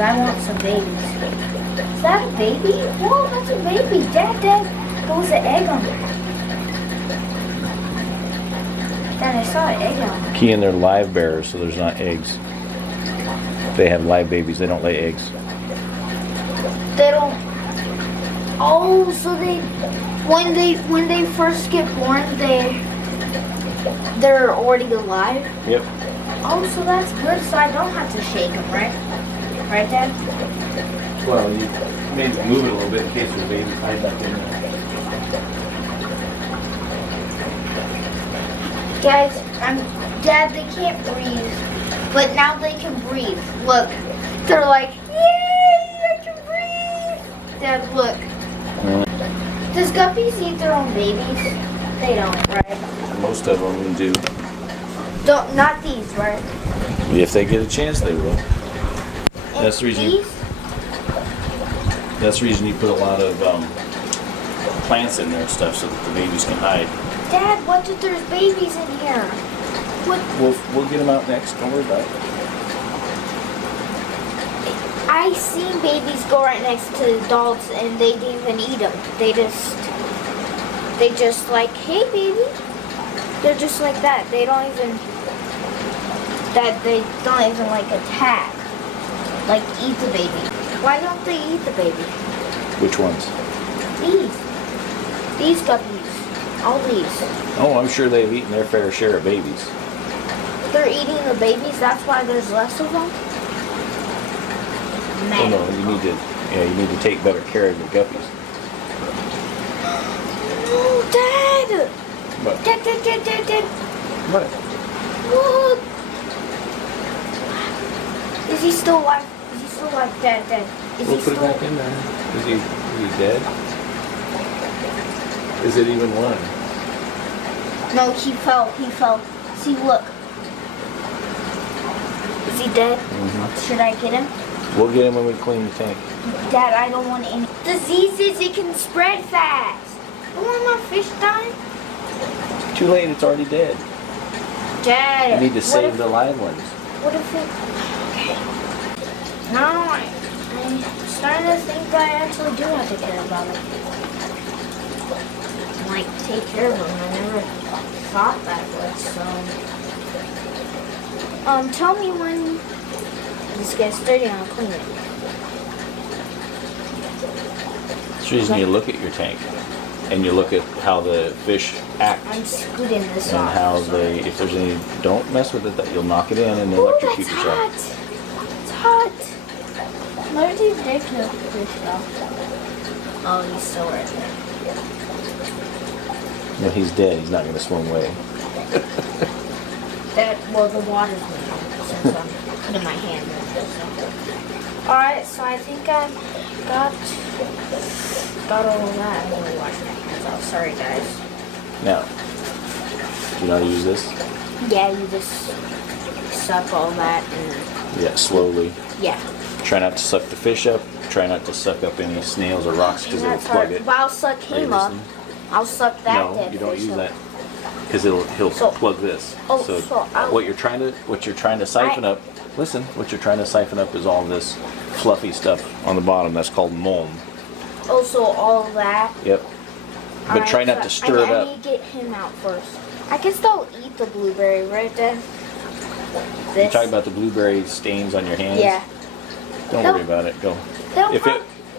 I want some babies. Is that a baby? Whoa, that's a baby. Dad, there was an egg on there. Dad, I saw an egg on there. Keyuhn, they're live bearers, so there's not eggs. They have live babies. They don't lay eggs. They don't. Oh, so when they first get born, they're already alive. Yep. Oh, so that's good. So I don't have to shake them, right? Right, Dad? Well, you maybe move it a little bit in case there's babies hide back in there. Guys, Dad, they can't breathe, but now they can breathe. Look, they're like, yay, I can breathe. Dad, look. Does guppies eat their own babies? They don't, right? Most of them do. Don't, not these, right? If they get a chance, they will. And That's the reason. these? That's the reason you put a lot of plants in there and stuff so that the babies can hide. Dad, what if there's babies in here? What? We'll get them out next. Don't worry about it. I seen babies go right next to adults and they didn't even eat them. They just like, hey baby. They're just like that. They don't even like attack. Like eat the baby. Why don't they eat the baby? Which ones? These guppies. All these. Oh, I'm sure they've eaten their fair share of babies. They're eating the babies, that's why there's less of them? Oh no, you need to take better care of your guppies. No, Dad! What? Dad. What? Look! Is he still alive? Dad? We'll put it back in there. Is he dead? Is it even one? No, he fell. See, look. Is he dead? Mm-hmm. Should I get him? We'll get him when we clean the tank. Dad, I don't want any diseases. It can spread fast. I want my fish dying. Too late, it's already dead. Dad. You need to save the live ones. What if it... Okay. No, I'm starting to think that I actually do have to care about it. Like, take care of them. I never thought that way, so... tell me when this gets dirty and I'll clean it. That's the reason you look at your tank. And you look at how the fish act. I'm scooting this and off. how they, if there's any, don't mess with it, that you'll knock it in and electrocute that's yourself. It's hot. Where's these ridiculous fish go? Oh, he's still right there. No, he's dead. He's not going to swim away. Well, the water's moving since I'm putting my hand in it. So. Alright, so I think I got all of that. I'm going to wash my hands out. Sorry, guys. Now, do you know how to use this? Yeah, you just suck all that and... Yeah, slowly. Yeah. Try not to suck the fish up. Try not to suck up any snails or rocks because it'll plug it. Well, I'll suck him up. I'll suck that No, dead you don't fish use up. that because he'll plug this. Oh, so I'll- what you're trying to siphon up. Listen, what you're trying to siphon up is all this fluffy stuff on the bottom. That's called mulm. Oh, so all that. Yep. But Alright, try not so to stir it I up. need to get him out first. I guess they'll eat the blueberry, right, Dad? You talking about the blueberry stains on your hands? Yeah. Don't worry about it. Go.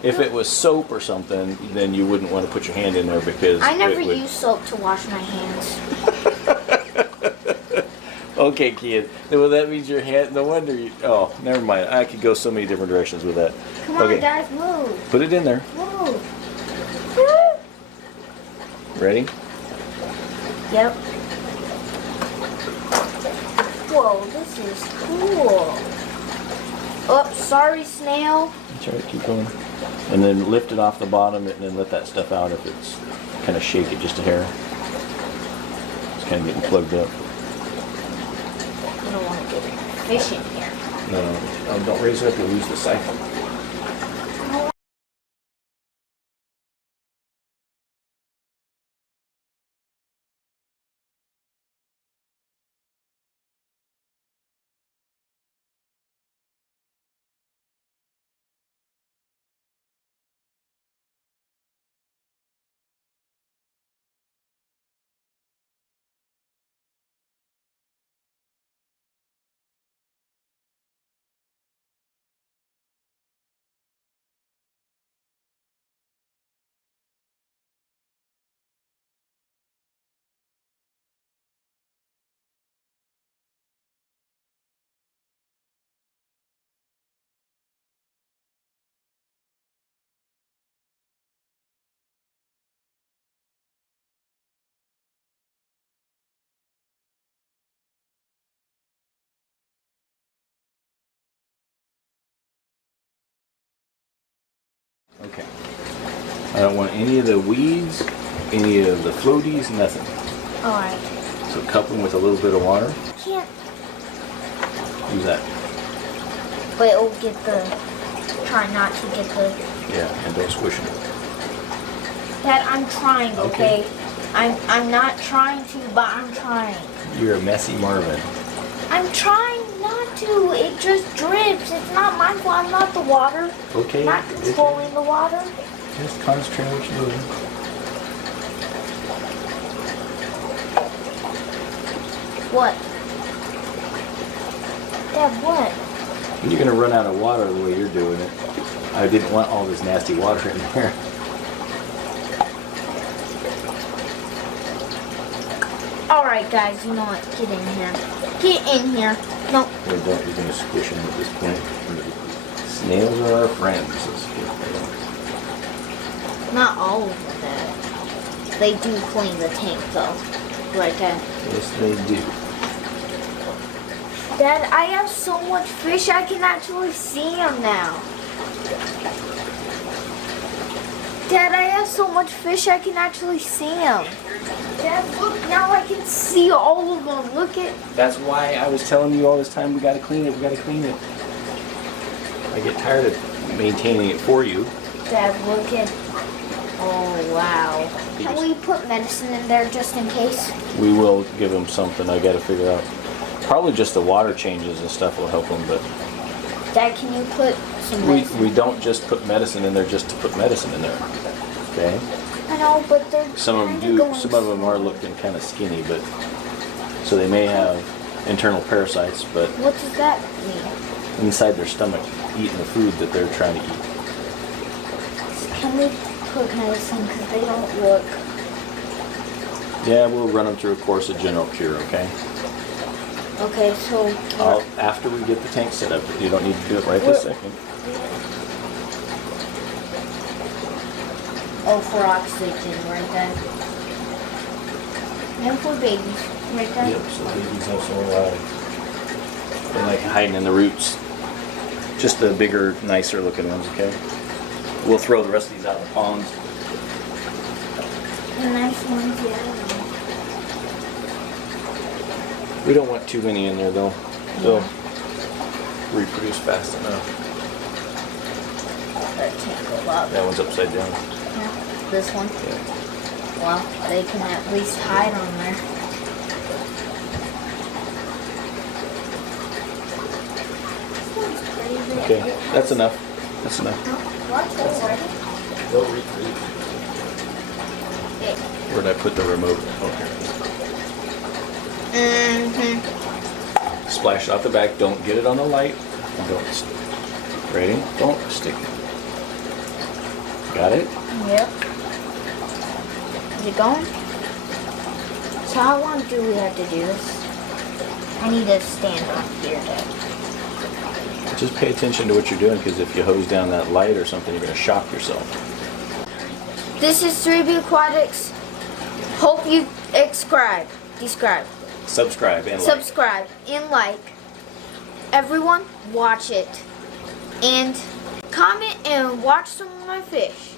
If it was soap or something, then you wouldn't want to put your hand in there because I never it would... use soap to wash my hands. Okay, kid. Well, that means your hand. No wonder you. Oh, never mind. I could go so many different directions with that. Come on, okay. guys, move. Put it in there. Move. Ready? Yep. Whoa, this is cool. Oh, sorry, snail. That's all right. Keep going. And then lift it off the bottom and then let that stuff out if it's kind of shake it just a hair. It's kind of getting plugged up. I don't want to get fish in here. No, don't raise it up. You'll lose the siphon. I don't want any of the weeds, any of the floaties, nothing. Alright. So cup them with a little bit of water. Can't. Use that. But it'll get the. Try not to get the. Yeah, and don't squish them. Dad, I'm trying, okay? I'm not trying to, but I'm trying. You're a messy Marvin. I'm trying not to. It just drips. It's not my fault. I'm not the water. Okay. I'm not controlling the water. Just concentrate on what you're doing. What? Dad, what? You're gonna run out of water the way you're doing it. I didn't want all this nasty water in there. Alright, guys, you know what? Get in here. Get in here. No. No, don't. You're gonna squish them at this point. Snails are our friends. Let's get them. Not all of them, Dad. They do clean the tank, though. Right, Dad? Yes, they do. Dad, I have so much fish, I can actually see them now. Dad, I have so much fish, I can actually see them. Dad, look, now I can see all of them. Look at... That's why I was telling you all this time, we gotta clean it, we gotta clean it. I get tired of maintaining it for you. Dad, look at... Oh, wow. Can we put medicine in there just in case? We will give them something, I gotta figure out. Probably just the water changes and stuff will help them, but... Dad, can you put some medicine? We don't just put medicine in there just to put medicine in there, okay? I know, but they're Some of them kinda do, going some of them are looking kind of skinny, but... So they may have internal parasites, but What does that mean? inside their stomach, eating the food that they're trying to eat. Can we put medicine because they don't look... Yeah, we'll run them through a course of general cure, okay? Okay, so... After we get the tank set up, you don't need to do it right this second. Oh, for oxygen, right then. And for babies, right then. Yep, so babies also they like hiding in the roots. Just the bigger, nicer looking ones, okay? We'll throw the rest of these out in the ponds. The nice ones, yeah. We don't want too many in there though. They'll reproduce fast enough. That can't go up. That one's upside down. Yeah. This one? Yeah. Well, they can at least hide on there. This one's crazy. Okay, that's enough. That's enough. What? Already? They'll reproduce. Okay. Where'd I put the remote? Oh, here. Splash it out the back. Don't get it on the light. Don't. Ready? Don't stick it. Got it? Yep. Is it going? So how long do we have to do this? I need to stand up here to... Just pay attention to what you're doing, because if you hose down that light or something, you're going to shock yourself. This is Reboot Aquatics. Hope you subscribe and like. Everyone, watch it. And comment and watch some of my fish.